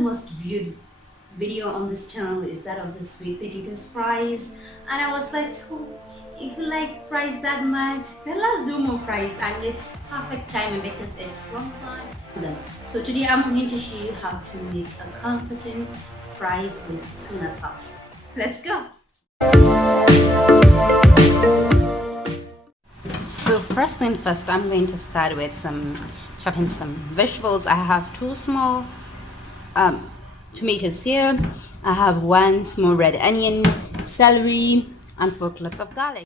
most viewed video on this channel is that of the sweet potatoes fries, and I was like, so if you like fries that much, then let's do more fries, and it's perfect timing because it's Ramadan. So today I'm going to show you how to make a comforting fries with tuna sauce. Let's go. So first thing first, I'm going to start with chopping some vegetables. I have two small tomatoes here. I have one small red onion, celery, and 4 cloves of garlic.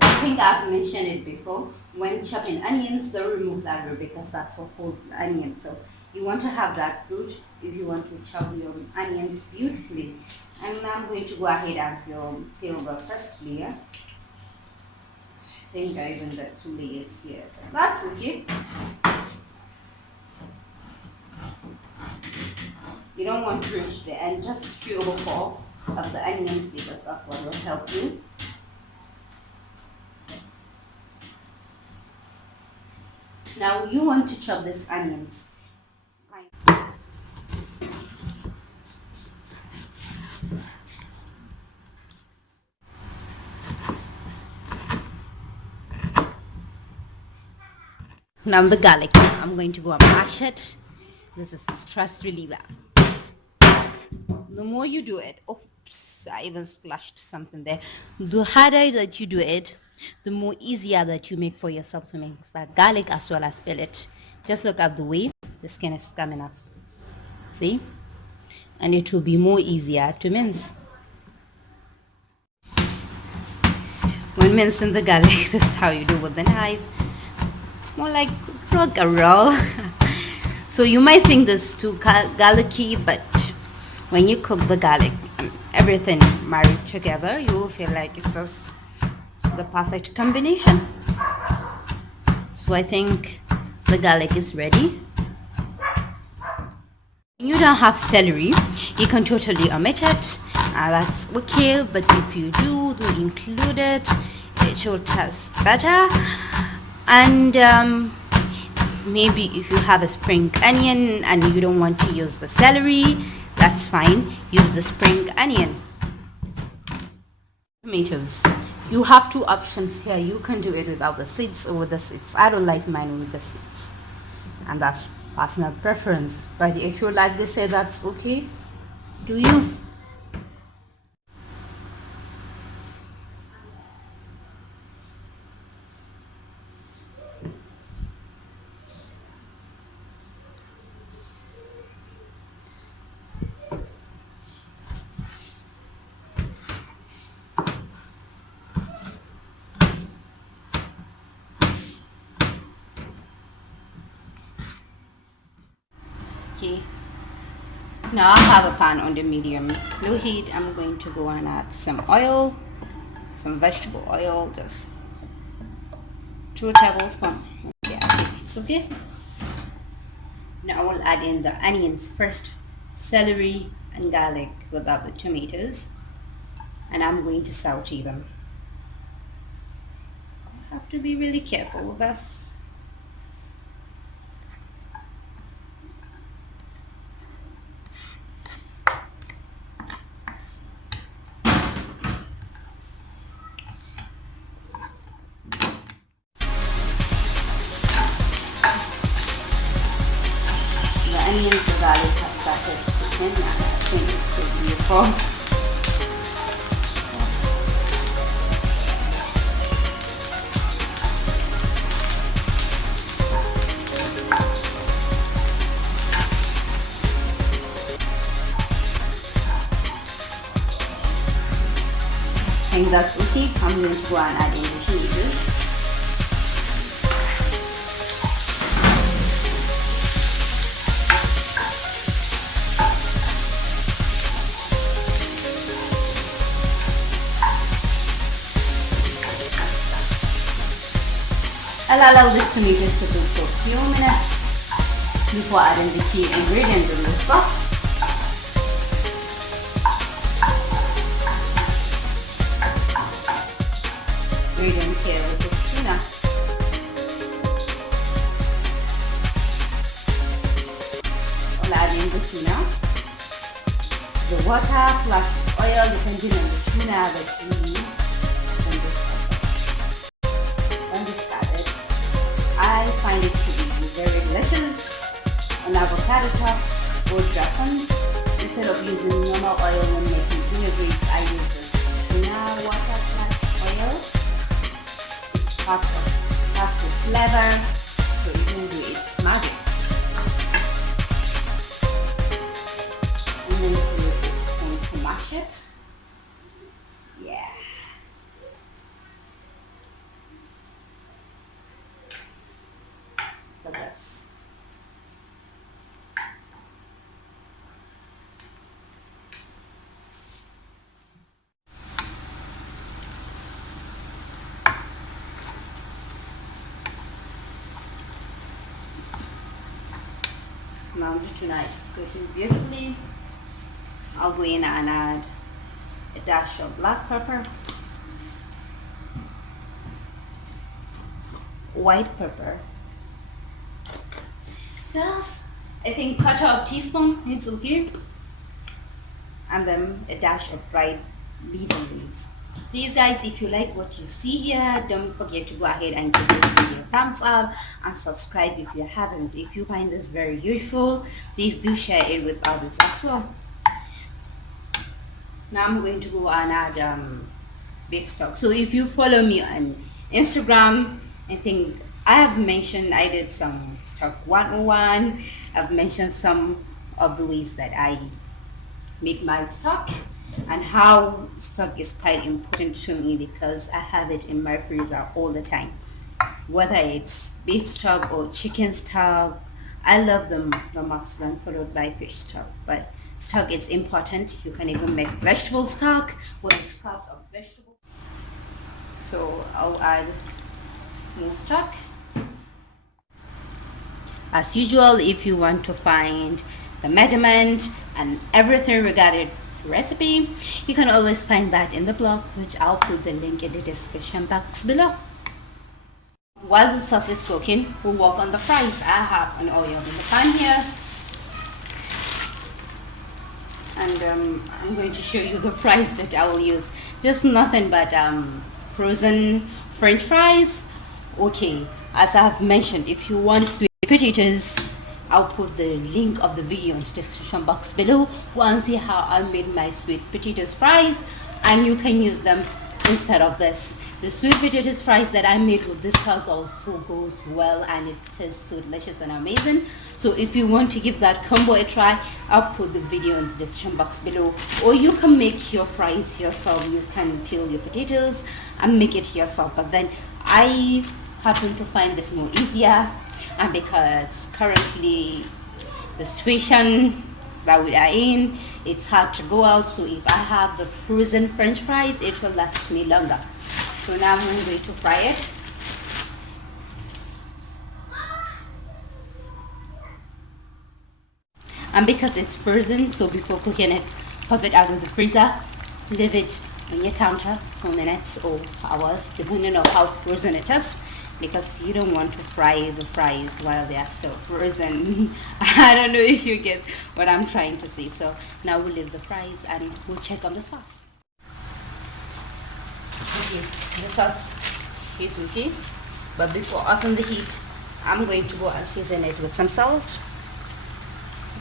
I think I've mentioned it before. When chopping onions, don't remove that root because that's what holds the onion. So you want to have that root if you want to chop your onions beautifully. And I'm going to go ahead and peel the first layer. I think I even got 2 layers here. That's okay. You don't want to reach the end, just 3/4 of the onions because that's what will help you. Now you want to chop these onions. Now the garlic, I'm going to go and mash it. This is a stress reliever. The more you do it, oops, I even splashed something there. The harder that you do it, the more easier that you make for yourself to mix that garlic as well as peel it. Just look at the way the skin is coming off. See? And it will be more easier to mince. When mincing the garlic, this is how you do with the knife. More like rock and roll. So you might think this is too garlicky, but when you cook the garlic and everything married together, you will feel like it's just the perfect combination. So I think the garlic is ready. You don't have celery, you can totally omit it. That's okay, but if you do include it, it will taste better. And maybe if you have a spring onion and you don't want to use the celery, that's fine. Use the spring onion. Tomatoes. You have 2 options here. You can do it without the seeds or with the seeds. I don't like mine with the seeds, and that's personal preference. But if you like this, say that's okay. Do you? Okay, now I have a pan on the medium low heat. I'm going to go and add some oil, some vegetable oil, just 2 tablespoons. Yeah, it's okay. Now I will add in the onions first, celery and garlic without the tomatoes, and I'm going to saute them. I have to be really careful with this. Onions and garlic have started cooking, and I think it's so beautiful. I think that's okay. I'm going to go and add in the tomatoes. I'll allow these tomatoes to cook for a few minutes before adding the key ingredient in the sauce. Ingredient here with the tuna. I'll add in the tuna. the water plus oil depending on the tuna that you use. And when this started, I find it to be very delicious. On avocado toast or dressings, instead of using normal oil when making tuna grits, I use the tuna water plus oil. It's half the flavor, so it will do its magic. And then use a spoon to mash it. Yeah. The best. Now the tuna is cooking beautifully. I'll go in and add a dash of black pepper, white pepper, just I think quarter of teaspoon, it's okay, and then a dash of dried basil leaves. Please guys, if you like what you see here, don't forget to go ahead and give this video a thumbs up and subscribe if you haven't. If you find this very useful, please do share it with others as well. Now I'm going to go and add beef stock. So if you follow me on Instagram, I think I have mentioned I did some stock 101. I've mentioned some of the ways that I make my stock and how stock is quite important to me because I have it in my freezer all the time. Whether it's beef stock or chicken stock, I love them the most, then followed by fish stock. But stock is important. You can even make vegetable stock with scraps of vegetable. So I'll add more stock. As usual, if you want to find the measurement and everything regarding recipe, you can always find that in the blog, which I'll put the link in the description box below. While the sauce is cooking, we'll work on the fries. I have an oil in the pan here, and I'm going to show you the fries that I will use. Just nothing but frozen French fries. Okay, as I have mentioned, if you want sweet potatoes, I'll put the link of the video in the description box below. Go and see how I made my sweet potatoes fries, and you can use them instead of this. The sweet potatoes fries that I made with this sauce also goes well, and it tastes so delicious and amazing. So if you want to give that combo a try, I'll put the video in the description box below. Or you can make your fries yourself. You can peel your potatoes and make it yourself. But then I happen to find this more easier, and because currently the situation that we are in, it's hard to go out. So if I have the frozen French fries, it will last me longer. So now I'm going to fry it. And because it's frozen, so before cooking it, pop it out of the freezer, leave it on your counter for minutes or hours, depending on how frozen it is, because you don't want to fry the fries while they are still frozen. I don't know if you get what I'm trying to say. So now we'll leave the fries and we'll check on the sauce. Okay, the sauce is okay, but before offing the heat, I'm going to go and season it with some salt.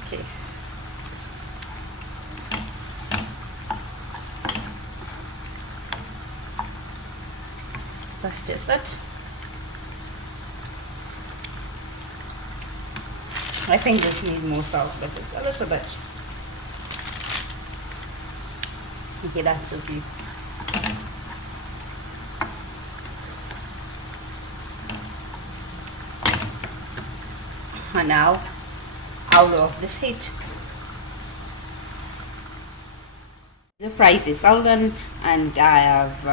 Okay. Let's taste it. I think this needs more salt, but just a little bit. Okay, that's okay. And now out of this heat. The fries is all done, and I have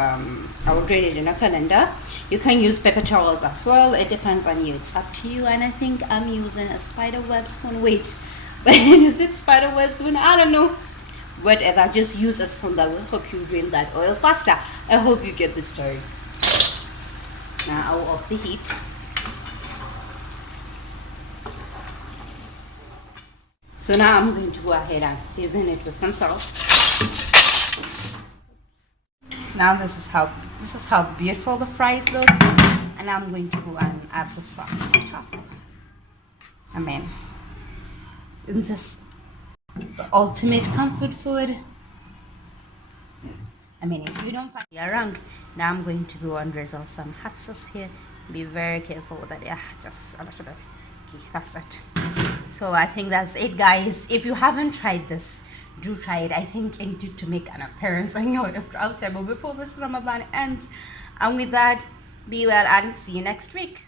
I will drain it in a colander. You can use paper towels as well. It depends on you. It's up to you. And I think I'm using a spider web spoon. Wait, but is it spider web spoon? I don't know. Whatever. Just use a spoon that will help you drain that oil faster. I hope you get the story. Now out of the heat. So now I'm going to go ahead and season it with some salt. Now this is how beautiful the fries look, and I'm going to go and add the sauce on top. I mean, this is the ultimate comfort food. I mean, if you don't find it around, now I'm going to go and drizzle some hot sauce here. Be very careful with that. Yeah, just a little bit. Okay, that's it. So I think that's it, guys. If you haven't tried this, do try it. I think it due to make an appearance on your iftar table before this Ramadan ends. And with that, be well and see you next week.